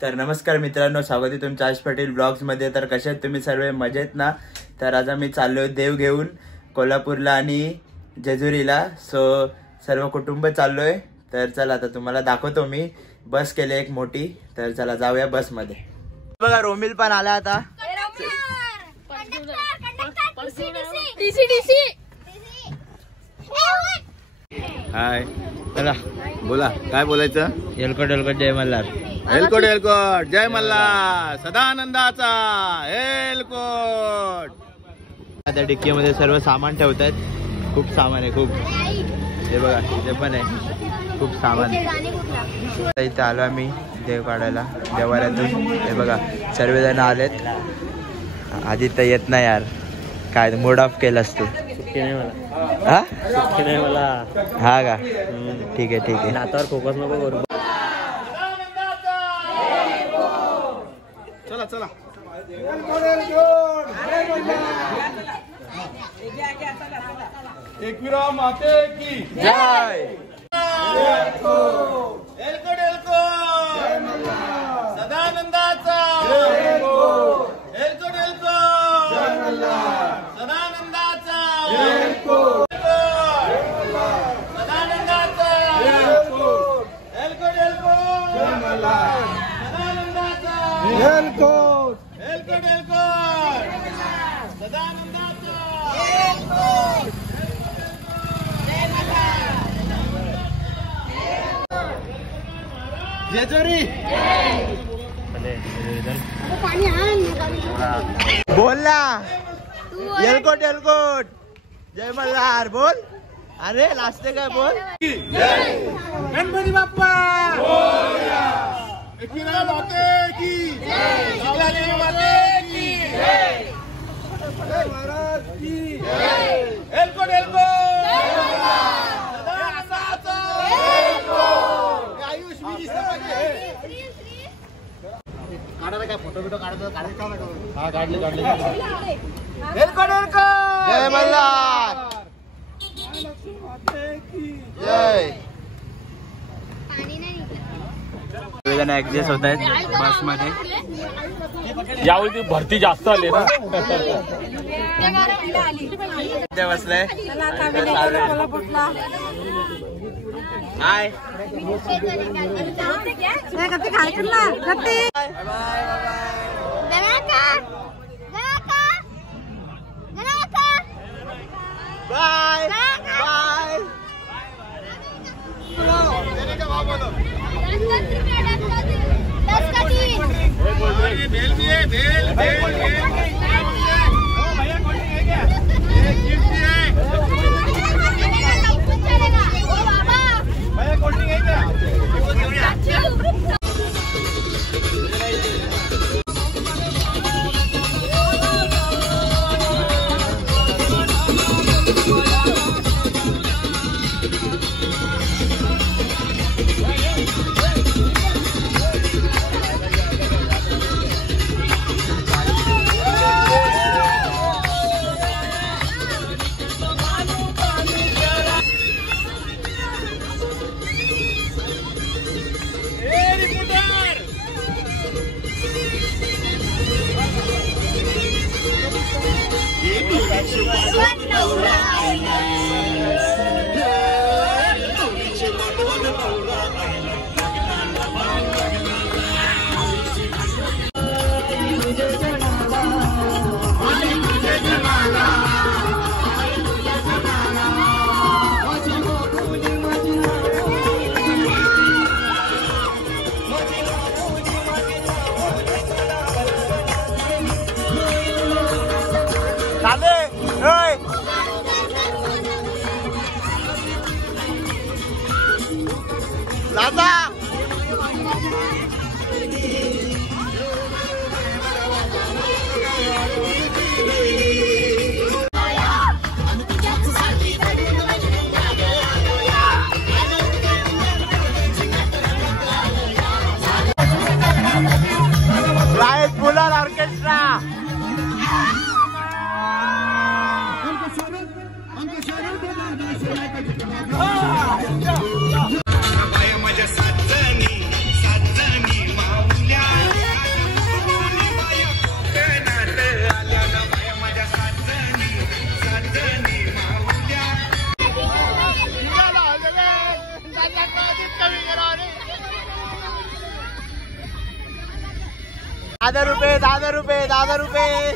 तर नमस्कार मित्रांनो, स्वागत आहे तुमच्या आश पटेल ब्लॉग्स मध्ये। तर कशा आहेत तुम्ही सर्व, मजेत ना? तर आज आम्ही चाललोय देव घेऊन कोल्हापूरला आणि जेजुरीला। सो सर्व कुटुंब चाललोय। तर चला आता तुम्हाला दाखवतो मी बस केली एक मोठी। तर चला जाऊया बस मध्ये। बघा रोमिल पण आला आता। हाय, चला बोला काय बोलायचं। एलकोट एलकोट जय मल्हार, एलकोट एलकोट जय मल्हार, सदानंदाचा एलकोट। आता डिक्की मध्ये सर्व सामान ठेवतात, खूप सामान आहे खूप। हे बघा इथे पण आहे खूप सामान। इथे आलो आम्ही देव काढायला देवाऱ्यातून। हे बघा सर्वजण आलेत। आदित्य येत नाही यार, काय मूड ऑफ केलास तू? हा हा का, ठीक आहे ठीक आहे। नातावर फोकस नको करू। चला चला एकविरा माते की जय। एलकोट एलकोट सदानंदाचा एलकोट, एलकोट एलकोट सदानंदाचा एलकोट, सदानंदाचा एलकोट, एलकोट एलकोट सदानंदाचा एलकोट, एलकोट एलकोट सदानंदाचा एलकोट। जेजुरी बोल ना, एलकोट एलकोट जय मल्हार बोल। अरे लास्ट काय बोल। गणपती बाप्पा मोरया, एकविरा माते की जय, शिवलाली माते की जय, महाराज की जय। एलकोट एलकोट सदानंदाचा एलकोट। आयुष मी काढा काय फोटो बिटो काढतो। हा काढले काढले। एलकोट एलकोट जय मल्हार जय। सगळेजण ऍडजस्ट होत आहेत बस मध्ये। यावेळी भरती जास्त आली ना। बसलाय हाय बाय बाय। माझ्या साजनी साजनी माऊल्या ₹10 ₹10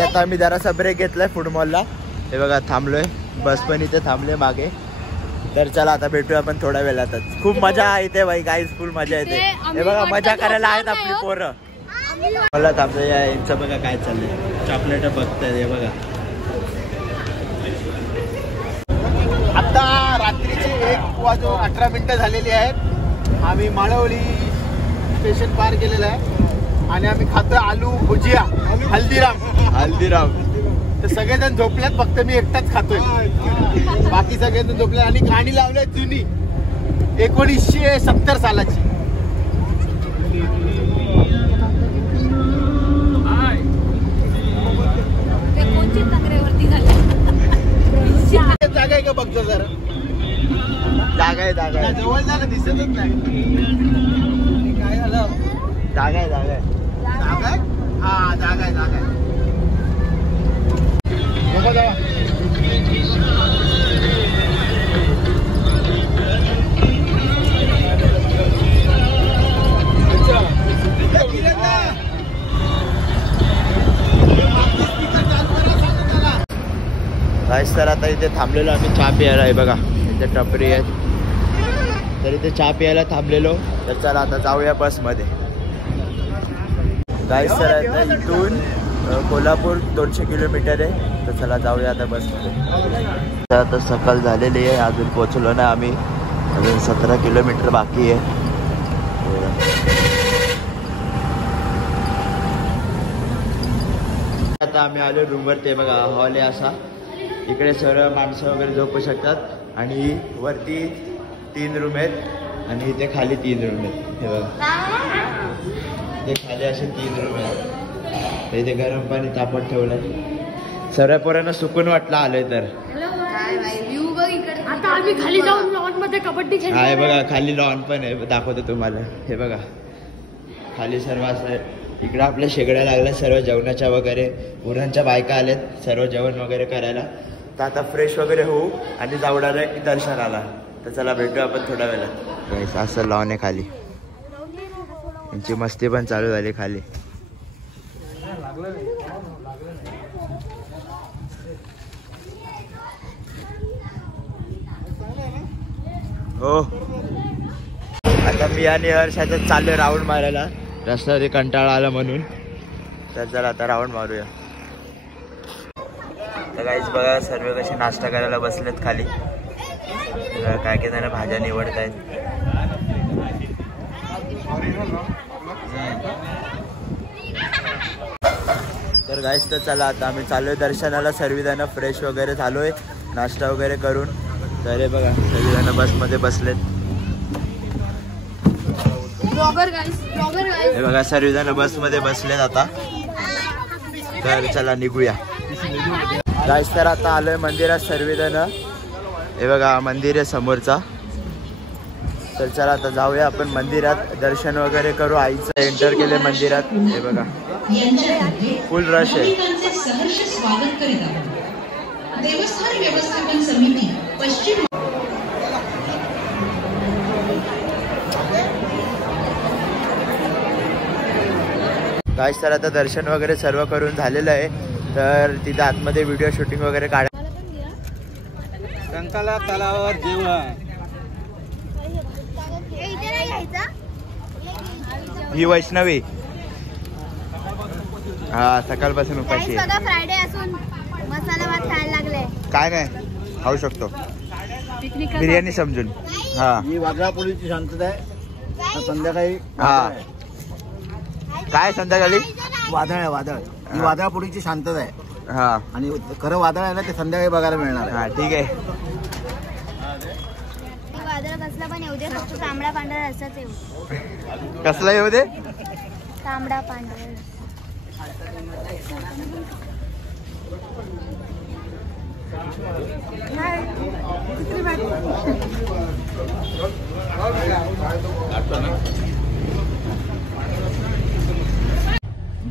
आता आम्ही जरासा ब्रेक घेतलाय फूड मॉलला. हे बघा थांबलोय, बस पण इथे थांबले मागे. तर चला आता भेटूया आपण थोड्या वेळातच. खूप मजा येते भाई, गाईज फुल मजा येते. हे बघा मजा करायला आहेत आपली पोरं. मला थांबलं यांचं बघा काय चाललंय, चॉकलेट बघताय. हे बघा आता रात्रीचे 1:18 झालेली आहेत. आम्ही माळवली स्टेशन पार केलेलं आहे आणि आम्ही खातोय आलू भुजिया हल्दीराम. तर सगळेजण झोपल्यात, फक्त मी एकटाच खातोय. बाकी सगळेजण झोपले आणि गाणी लावले जुनी 1970 सालाची. जागा आहे का बघतो जरा. जागा आहे जवळ झालं दिसतच नाही. काय झालं? जागा आहे हा जागा आहे. बघा जावा. गाईस तर आता इथे थांबलेलो आम्ही चहा प्यायला. आहे बघा इथे टपरी आहेत, तर इथे चहा प्यायला थांबलेलो. तर चला आता जाऊया बसमध्ये. गाईस तर आता इथून कोल्हापूर 200 किलोमीटर आहे. तर चला जाऊया आता बसमध्ये. आता सकाळ झालेली आहे, अजून पोचलो नाही आम्ही. अजून 17 किलोमीटर बाकी आहे. आता आम्ही आलो रूमवर. ते बघा हॉल आहे असा. इकडे सर्व माणसं वगैरे झोपू शकतात. आणि वरती 3 रूम आहेत आणि इथे खाली 3 रूम आहेत. हे बघा इथे खाली असे 3 रूम आहेत. इथे गरम पाणी तापत ठेवलंय. सर्व पोरांना सुकून वाटलं आलोय तर. आता आम्ही खाली जाऊन लॉन मध्ये कबड्डी खेळतो. आहे बघा खाली लॉन पण आहे, दाखवतो तुम्हाला. हे बघा खाली सर्व असं. इकडं आपल्या शेगड्या लागल्या सर्व जेवणाच्या वगैरे. पोरांच्या बायका आल्यात सर्व जेवण वगैरे करायला. तर आता फ्रेश वगैरे होऊ आणि जाऊणार आहे दर्शनाला. तर चला भेटू आपण थोड्या वेळात. असं लॉन आहे खाली. यांची मस्ती पण चालू झाली खाली. हो आता मी आणि हर्ष आता चाललोय राऊंड मारायला. रस्त्यावर कंटाळा आला म्हणून. तर चला आता राऊंड मारूया. तर काहीच बघा सर्व कसे नाश्ता करायला बसलेत खाली. काय काय जण भाज्या निवडत आहेत. तर गाईस तर चला आता आम्ही चाललोय दर्शनाला. सर्वजण फ्रेश वगैरे झालोय नाश्ता वगैरे करून. तर हे बघा सर्वजण बसमध्ये बसलेत. हे बघा सर्वजण बसमध्ये बसलेत आता. तर चला निघूया. गाईस तर आता आलोय मंदिरात सर्वजण. हे बघा मंदिर आहे समोरचा. तर चला आता जाऊया आपण मंदिरात. दर्शन वगैरे करू. आईचं एंटर केले मंदिरात. हे बघा फुल रश आहे. देवस्थान व्यवस्थापन समिती पश्चिम. गाईस तर आता दर्शन वगैरे सर्व करून झालेलं आहे. तर तिथे आतमध्ये व्हिडिओ शूटिंग वगैरे काढ. कंकाला तलावावर जेवण. ही वैष्णवी हा सकाळपासून उपाशी आहे. फ्रायडे असून मसाला भात खायला लागले. काय नाही खाऊ शकतो बिर्याणी समजून. हा ही वादळापुरीची शांतता आहे. संध्याकाळी हा काय संध्याकाळी वादळ आहे. वादळ ही वादळापुरीची शांतता आहे. हा आणि खरं वादळ आहे ना ते संध्याकाळी बघायला मिळणार आहे. हा ठीक आहे. वादळ कसला पण येऊ दे फक्त तांबडा पांढरा रस्साच येऊ. कसला येऊ दे तांबडा पांढरा.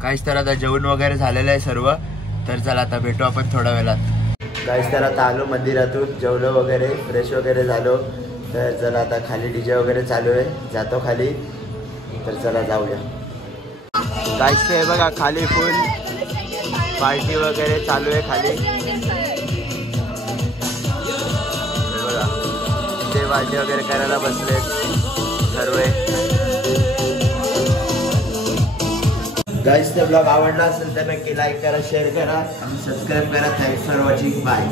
गाईस तर आता जेवण वगैरे झालेलं आहे सर्व. तर चला आता भेटू आपण थोड्या वेळात. गाईस तर आता आलो मंदिरातून जेवलो वगैरे फ्रेश वगैरे झालो. तर चला आता खाली डीजे वगैरे चालू आहे जातो खाली. तर चला जाऊया. गाईस हे बघा खाली फुल पार्टी वगैरे चालू आहे खाली. हे बघा ते पार्टी वगैरे करायला बसले सर्व. गाईस ते ब्लॉग आवडला असेल तर नक्की लाईक करा शेअर करा आणि सबस्क्राईब करा. Thanks for watching bye.